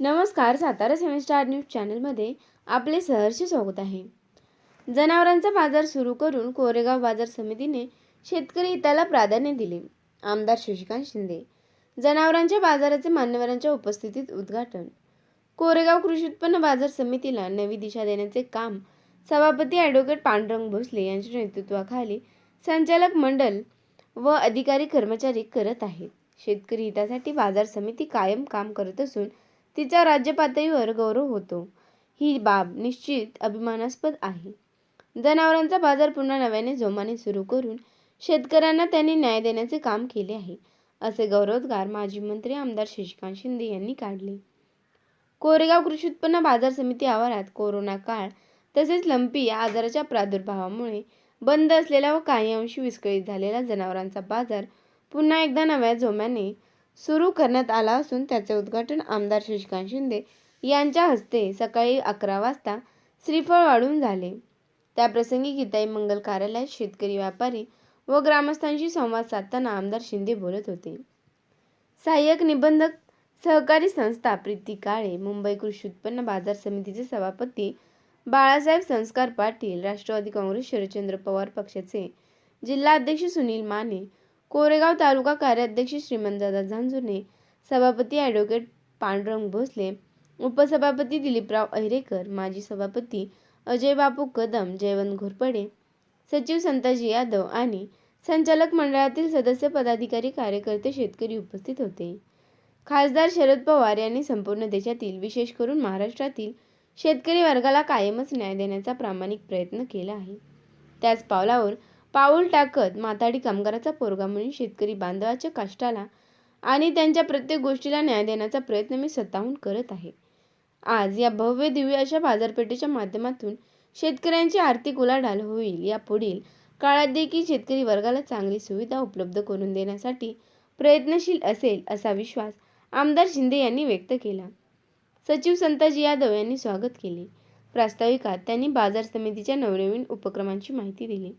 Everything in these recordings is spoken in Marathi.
नमस्कार सातारा सेवन स्टार न्यूज चॅनलमध्ये आपले सहर्ष स्वागत आहे. जनावरांचा बाजार सुरू करून कोरेगाव बाजार समितीने शेतकरी हिताला प्राधान्य दिले. आमदार शशिकांत शिंदे जनावरांच्या बाजाराचे मान्यवरांच्या उपस्थितीत उद्घाटन. कोरेगाव कृषी उत्पन्न बाजार समितीला नवी दिशा देण्याचे काम सभापती ॲडव्होकेट पांडुरंग भोसले यांच्या नेतृत्वाखाली संचालक मंडल व अधिकारी कर्मचारी करत आहेत. शेतकरी हितासाठी बाजार समिती कायम काम करत असून तिचा राज्यपातळीवर गौरव होतो. ही बाब निश्चित अभिमानास्पद आहे. जनावरांचा बाजार पुन्हा नव्याने जोमाने सुरू करून शेतकऱ्यांना त्यांनी न्याय देण्याचे काम केले आहे असे गौरवोद्गार माजी मंत्री आमदार शशिकांत शिंदे यांनी काढले. कोरेगाव कृषी उत्पन्न बाजार समिती आवारात कोरोना काळ तसेच लंपी या आजाराच्या प्रादुर्भावामुळे बंद असलेला व काही अंशी विस्कळीत झालेला जनावरांचा बाजार पुन्हा एकदा नव्या जोम्याने सुरू करण्यात आला असून त्याचे उद्घाटन आमदार शशिकांत शिंदे यांच्या हस्ते सकाळी अकरा वाजता श्रीफळ वाढून झाले. त्याप्रसंगी गीताई मंगल कार्यालयात शेतकरी व्यापारी व ग्रामस्थांशी संवाद साधताना आमदार शिंदे बोलत होते. सहाय्यक निबंधक सहकारी संस्था प्रीती काळे मुंबई कृषी उत्पन्न बाजार समितीचे सभापती बाळासाहेब संस्कार पाटील राष्ट्रवादी काँग्रेस शरदचंद्र पवार पक्षाचे जिल्हाध्यक्ष सुनील माने कोरेगाव तालुका कार्याध्यक्ष श्रीमंतदादा झांझुने सभापती ॲडव्होकेट पांडुरंग भोसले उपसभापती दिलीपराव अहिरेकर माजी सभापती अजय बापू कदम जयवंत घोरपडे सचिव संताजी यादव आणि संचालक मंडळातील सदस्य पदाधिकारी कार्यकर्ते शेतकरी उपस्थित होते. खासदार शरद पवार यांनी संपूर्ण देशातील विशेष करून महाराष्ट्रातील शेतकरी वर्गाला कायमच न्याय देण्याचा प्रामाणिक प्रयत्न केला आहे. त्याच पावलावर पाऊल टाकत माथाडी कामगाराचा पोरगा म्हणून शेतकरी बांधवाच्या कष्टाला आणि त्यांच्या प्रत्येक गोष्टीला न्याय देण्याचा प्रयत्न मी स्वतःहून करत आहे. आज या भव्य दिव्य अशा बाजारपेठेच्या माध्यमातून शेतकऱ्यांची आर्थिक उलाढाल होईल. या पुढील काळात देखील शेतकरी वर्गाला चांगली सुविधा उपलब्ध करून देण्यासाठी प्रयत्नशील असेल असा विश्वास आमदार शिंदे यांनी व्यक्त केला. सचिव संताजी यादव यांनी स्वागत केले. प्रास्ताविकात त्यांनी बाजार समितीच्या नवनवीन उपक्रमांची माहिती दिली.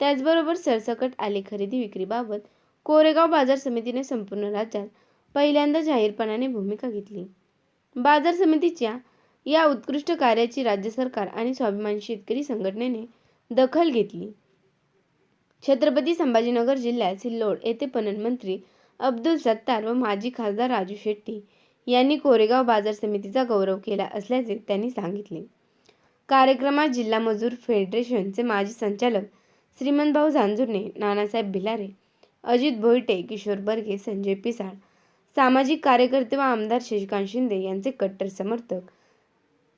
त्याचबरोबर सरसकट आले खरेदी विक्रीबाबत कोरेगाव बाजार समितीने संपूर्ण राज्यात पहिल्यांदा जाहीरपणाने भूमिका घेतली. बाजार समितीच्या या उत्कृष्ट कार्याची राज्य सरकार आणि स्वाभिमान शेतकरी संघटनेने दखल घेतली. छत्रपती संभाजीनगर जिल्ह्यात सिल्लोड येथे पणन मंत्री अब्दुल सत्तार व माजी खासदार राजू शेट्टी यांनी कोरेगाव बाजार समितीचा गौरव केला असल्याचे त्यांनी सांगितले. कार्यक्रमात जिल्हा मजूर फेडरेशनचे माजी संचालक श्रीमंतभाऊ झांजुर्णे नानासाहेब भिलारे अजित भोईटे किशोर बर्गे संजय पिसाळ सामाजिक कार्यकर्ते व आमदार शशिकांत शिंदे यांचे कट्टर समर्थक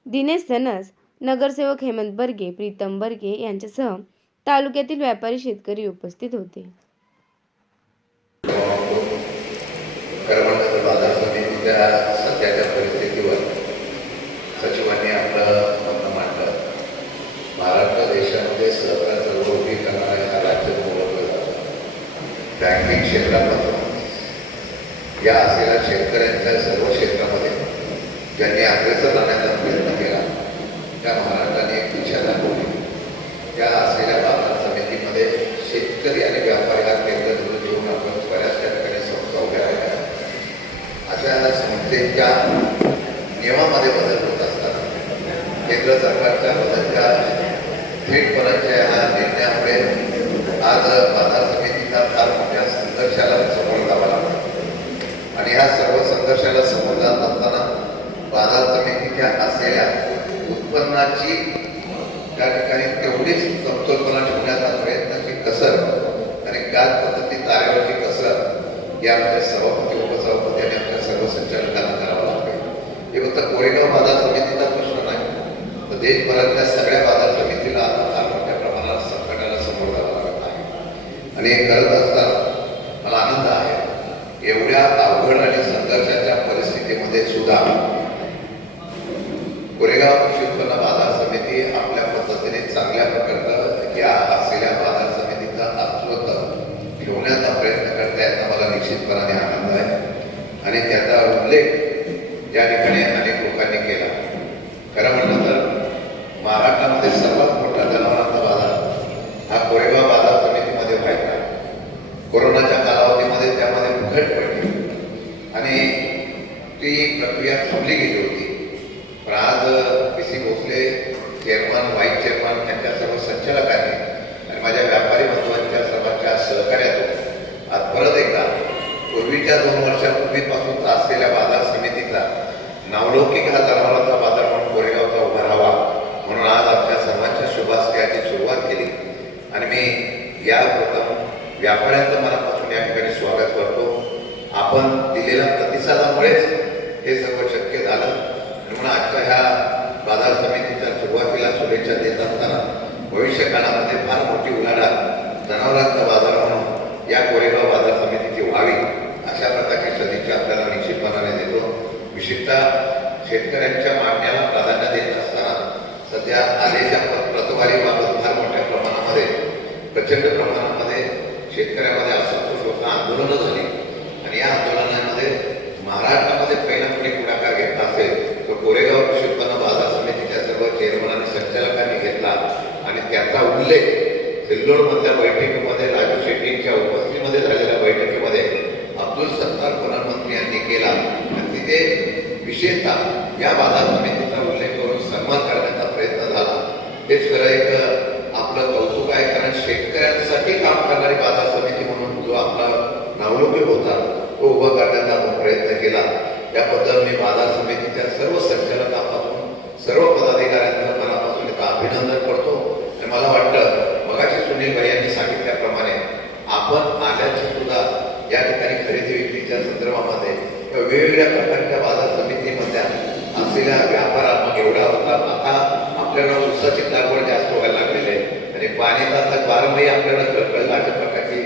दिनेश सनस नगरसेवक हेमंत बर्गे प्रीतम बर्गे यांच्यासह तालुक्यातील व्यापारी शेतकरी उपस्थित होते. करमंडळ बाजार समितीच्या सध्याच्या परिस्थितीवर सचिवांनी आपलं मत मांडलं महाराष्ट्र देशामध्ये सहकार चळवळ उभी करणारा हा राज्य ओळखलं जातं बँकिंग क्षेत्रापासून या असलेल्या शेतकऱ्यांच्या सर्व क्षेत्रामध्ये ज्यांनी अग्रेसर राहण्याचा प्रयत्न केला. त्या महाराष्ट्राने एक दिशा दाखवली त्या असलेल्या बाजार समितीमध्ये शेतकरी आणि व्यापारी हा केंद्र धरून घेऊन आपण बऱ्याच त्या ठिकाणी संस्था उभ्या राहिल्या. अशा संस्थेच्या नियमामध्ये बदल होत असतात. केंद्र सरकारच्या बदलच्या थेट परत निर्णयामुळे आज बाजार समितीचा फार मोठ्या संघर्षाला समोर जावा लागला आणि ह्या सर्व संघर्षाला समोर जात असताना बाजार समितीच्या असलेल्या उत्पन्नाची त्या ठिकाणी तेवढीच समतोलपणा ठेवण्याचा प्रयत्न की कसर आणि काल पद्धती तारेवरची कसर यामध्ये सभापती उपसभापती आणि आपल्या सर्व संचालकांना करावं लागेल हे फक्त कोरेगाव बाजार समितीचा प्रश्न नाही देशभरातल्या सगळ्या बाजार समितीला आता फार मोठ्या प्रमाणात संकटाला समोर जावं लागत आहे. आणि हे करत असताना मला आनंद आहे. एवढ्या अवघड आणि संघर्षाच्या परिस्थितीमध्ये सुद्धा कोरेगाव कृषी उत्पन्न बाजार समिती आपल्या पद्धतीने चांगल्या प्रकारचं या असलेल्या बाजार समितीचा अस्तित्व ठेवण्याचा प्रयत्न करते याचा मला निश्चितपणाने आनंद आहे आणि त्याचा उल्लेख या ठिकाणी अनेक लोकांनी केला खरं म्हणलं तर महाराष्ट्रामध्ये सर्वात मोठा जनावरांचा बाजार हा कोरेगाव बाजार समितीमध्ये व्हायचा कोरोनाच्या कालावधीमध्ये त्यामध्ये घट पडली आणि ती ती प्रक्रिया थांबली गेली होती पण आज P C Bhosale chairman vice chairman त्यांच्या सर्व संचालकांनी आणि माझ्या व्यापारी बंधवांच्या सर्वांच्या सहकार्यातून आज परत एकदा पूर्वीच्या दोन वर्षापूर्वीपासूनचा असलेल्या बाजार समितीचा नावलौकिक हा जनावरांचा बाजार म्हणून कोरेगावचा उभा राहावा म्हणून आज आपल्या सर्वांच्या शुभास्क्रियाची सुरुवात केली आणि मी या प्रथम व्यापाऱ्यांचं मनापासून या ठिकाणी स्वागत करतो आपण दिलेल्या प्रतिसादामुळेच हे सर्व शक्य झालं आणि म्हणून आजच्या ह्या बाजार समितीच्या सुरुवातीला शुभेच्छा देत असताना भविष्य काळामध्ये फार मोठी उलाढाल जनावरांचा बाजार म्हणून या कोरेगाव बाजार समितीची व्हावी अशा प्रकारची सदिच्छा आपल्याला निश्चितपणाने देतो. विशेषतः शेतकऱ्यांच्या मागण्याला प्राधान्य देत असताना सध्या आलेल्या प्रतवारीबाबत फार मोठ्या प्रमाणामध्ये प्रचंड प्रमाणामध्ये शेतकऱ्यामध्ये असंतोष होता आंदोलनं झाली. आणि या आंदोलनात महाराष्ट्रामध्ये पहिला कोणी पुढाकार घेतला असेल तो कोरेगाव कृषी उत्पन्न बाजार समितीच्या सर्व चेअरमन आणि संचालकांनी घेतला आणि त्याचा उल्लेख सिल्लोडमधल्या बैठकीमध्ये राजू शेट्टींच्या उपस्थितीमध्ये झालेल्या बैठकीमध्ये अब्दुल सत्तार प्रधानमंत्री यांनी केला. आणि तिथे विशेषतः या बाजार समितीचा उल्लेख करून सन्मान करण्याचा प्रयत्न झाला. हेच खरं एक आपलं कौतुक आहे कारण शेतकऱ्यांसाठी काम करणारी बाजार समिती म्हणून जो आपला नावलौकिक होता तो उभा करण्याचा आपण प्रयत्न केला त्याबद्दल मी बाजार समितीच्या सर्व संचालकापासून सर्व पदाधिकाऱ्यांचं मनापासून इथं अभिनंदन करतो आणि मला वाटतं मगाशी सुनील भाई यांनी सांगितल्याप्रमाणे आपण आल्याची सुद्धा या ठिकाणी खरेदी विक्रीच्या संदर्भामध्ये किंवा वेगवेगळ्या प्रकारच्या बाजार समितीमधल्या असलेल्या व्यापारात एवढा होता. आता आपल्याला ऊसाची लागवड जास्त व्हायला लागलेली आहे. आणि पाणी तर आता बारमाही आपल्याला कळकळलं अशा प्रकारची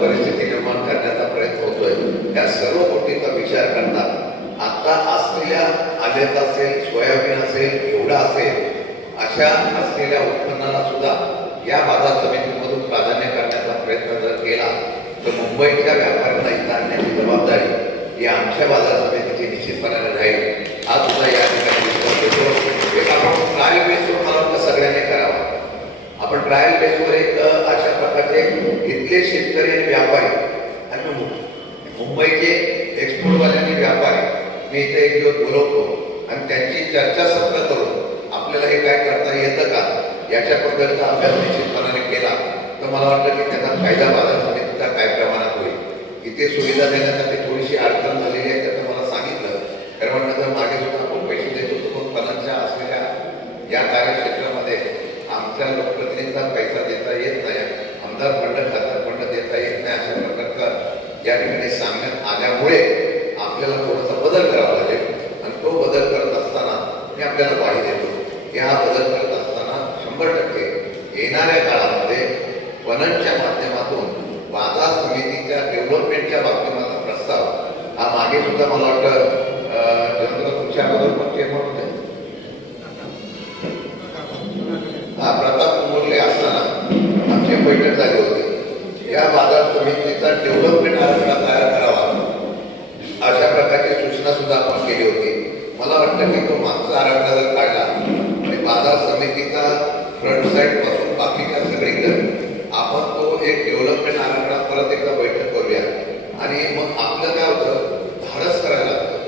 परिस्थिती निर्माण करण्याचा प्रयत्न होतोय. त्या सर्व गोष्टीचा विचार करता आता असलेल्या आल्यात असेल सोयाबीन असेल एवढा असेल अशा असलेल्या उत्पन्नाला सुद्धा या बाजार समितीमधून प्राधान्य करण्याचा प्रयत्न जर केला तर मुंबईच्या ही आमच्या बाजार समितीची निश्चितपणाने राहील? हा सुद्धा या ठिकाणी विश्वास देतो एक आपण ट्रायल बेसवर मला वाटतं सगळ्यांनी करावा. आपण ट्रायल बेसवर एक अशा प्रकारचे इथले शेतकरी आणि व्यापारी आणि मुंबईचे एक्सपोर्टवाल्यांनी व्यापारी मी इथे एक दिवस बोलवतो आणि त्यांची चर्चा सत्र करून आपल्याला हे काय करता येतं का याच्याबद्दलचा अभ्यास निश्चितपणाने केला तर मला वाटतं की त्याचा फायदा बाजार समितीचा काय प्रमाणात होईल. इथे सुविधा देण्यासाठी थोडीशी अडचण झालेली आहे त्याचं मला सांगितलं. कारण म्हणलं तर मागे सुद्धा आपण पैसे देत होतो पण पणांच्या असलेल्या या कार्यक्षेत्रामध्ये आमच्या लोकप्रतिनिधींना पैसा देता येत नाही आमदार फंड खासदार फंड देता येत नाही अशा प्रकारचा या ठिकाणी सांगण्यात आल्यामुळे आपल्याला थोडंसं बदल करावा लागेल आणि तो बदल करत असताना मी आपल्याला ग्वाही देतो की हा बदल करत असताना शंभर टक्के येणाऱ्या काळामध्ये वनांच्या माध्यमातून बाजार समितीच्या डेव्हलपमेंटच्या बाबतीमध्ये प्रस्ताव हा मला वाटतं अं, तुमच्या अगोदर पण चेअरमन होते. हा प्रताप मोरले असताना आमची बैठक झाली होती. या बाजार समितीचा डेव्हलपमेंट आराखडा तयार करावा अशा प्रकारची सूचना सुद्धा आपण केली होती मला वाटतं की तो मागचा आराखडा जर काढला आणि बाजार समितीचा फ्रंट साईडपासून बाकीच्या सगळीकडे आपण तो एक डेव्हलपमेंट आराखडा परत एकदा बैठक करूया आणि मग आपलं काय होतं धाडस करायला लागतं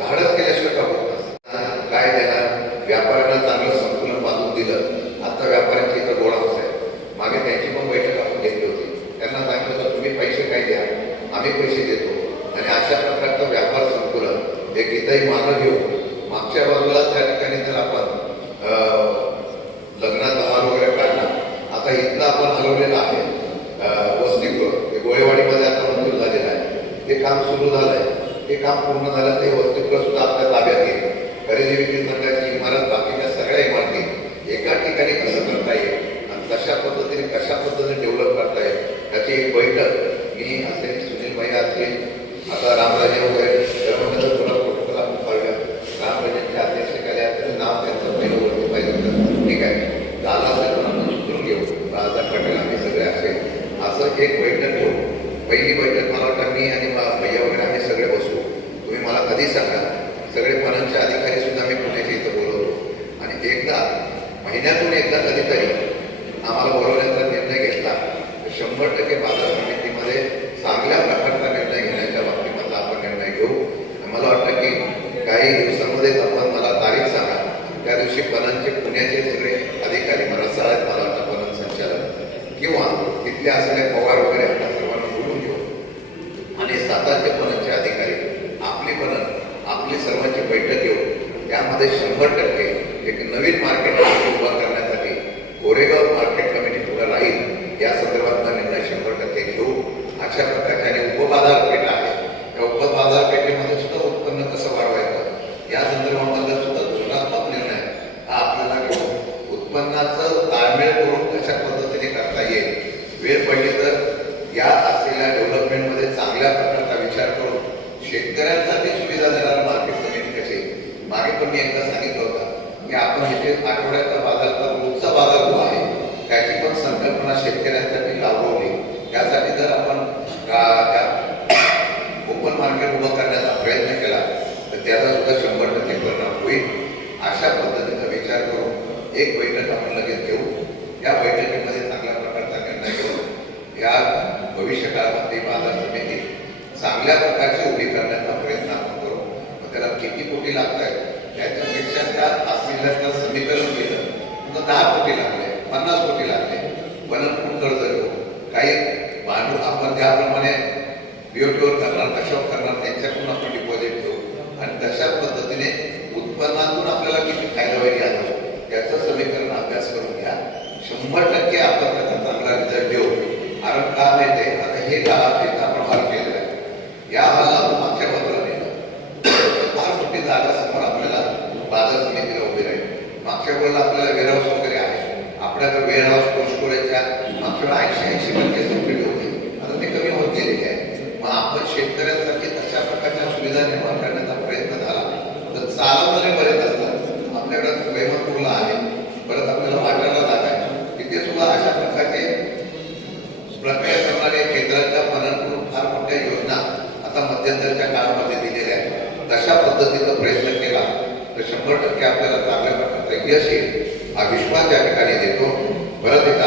धाडस केल्याशिवाय का होत नसतं. काय देणार व्यापाऱ्यांना चांगलं संतुलन बांधून दिलं आता व्यापाऱ्यांची इथं गोळा आहे मागे त्यांची पण बैठक आपण घेतली होती त्यांना सांगितलं होतं तुम्ही पैसे काय द्या आम्ही पैसे देतो आणि अशा प्रकारचं व्यापार संकुलन एक इथंही मागं घेऊ मागच्या बाजूला त्या ठिकाणी जर आपण अं, लग्नाचा हार वगैरे काढला आता इथनं आपण हलवलेलं आहे अं, वसतिगृह गोळेवाडीमध्ये आता मंजूर झालेलं आहे. ते काम सुरू झालंय. ते काम पूर्ण झालं ते वसतिगृह सुद्धा आपल्या ताब्यात येईल. खरेदी विक्री संघाची इमारत बाकीच्या सगळ्या इमारती एका ठिकाणी कसं करता येईल आणि कशा पद्धतीने कशा पद्धतीने डेव्हलप करता येईल त्याची एक बैठक मी असेल सुनील भाई असतील आता रामराजे वगैरे शंभर टक्के बाजार समितीमध्ये चांगल्या प्रकारचा निर्णय घेण्याच्या बाबतीमधला आपण निर्णय घेऊ. मला वाटतं की काही दिवसांमध्येच आपण मला तारीख सांगा. त्या दिवशी पणनचे पुण्याचे सगळे अधिकारी मला आहेत मला वाटतं पणन संचालक किंवा तिथल्या असलेल्या पवार वगैरे आपल्या सर्वांना बोलून घेऊ. आणि सातारचे पणनचे अधिकारी आपली पणन आपली सर्वांची बैठक घेऊ. त्यामध्ये शंभर टक्के एक नवीन मार्केट शेतकऱ्यांसाठी सुविधा देणारा मार्केट कमिटी कशी मागे पण मी एकदा सांगितलं होता की आपण इथे आठवड्याचा बाजारचा रोजचा बाजार जो आहे त्याची पण संकल्पना शेतकऱ्यांसाठी लावली त्यासाठी जर आपण ओपन मार्केट उभं करण्याचा प्रयत्न केला तर त्याचा सुद्धा शंभर टक्के परिणाम होईल. अशा पद्धतीचा विचार करून एक बैठक आपण लगेच घेऊ. या बैठकीमध्ये चांगल्या प्रकारचा निर्णय घेऊ. या भविष्यकाळामध्ये बाजार समिती चांगल्या प्रकारची उभी करण्याचा प्रयत्न आपण करू मग त्याला किती कोटी लागत आहेत त्याच्यापेक्षा त्या असलेल्या समीकरण केलं तर दहा कोटी लागले पन्नास कोटी लागले. वनपूर कर्ज घेऊ काही भांडवल आपण ज्याप्रमाणे बीओटीवर करणार कशावर करणार त्यांच्याकडून आपण डिपॉझिट घेऊ आणि तशा पद्धतीने उत्पन्नातून आपल्याला किती फायदा होईल याचा त्याचं समीकरण अभ्यास करून घ्या शंभर टक्के आपण त्याचा चांगला रिझल्ट देऊ कारण का माहिती आहे आता हे गावात एक आपण भाग केलेलं आहे या भागात मागच्या बाजूला नेलं फार मोठी जागा समोर आपल्याला बाजार समितीला उभी राहील मागच्या वेळेला आपल्याला वेअरहाऊस वगैरे आहे आपल्याकडे वेअरहाऊस पोस्टकोरेजच्या मागच्या ऐंशी ऐंशी टक्के सबसिडी होती. आता ते कमी होत गेलेली आहे मग आपण शेतकऱ्यांसाठी तशा प्रकारच्या सुविधा निर्माण करण्याचा प्रयत्न झाला. तर चालवणारे बरेच असतात आपल्याकडे वेमनपूरला आहे. परत आपल्याला वाटायला जागा आहे तिथे सुद्धा अशा प्रकारचे प्रक्रिया करणारे केंद्राच्या पणनकडून फार मोठ्या योजना आता मध्यंतरच्या काळामध्ये दिलेल्या आहेत. तशा पद्धतीचा प्रयत्न केला. तर शंभर टक्के आपल्याला चांगल्या प्रकारचं यश येईल. हा विश्वास या ठिकाणी देतो परत एकदा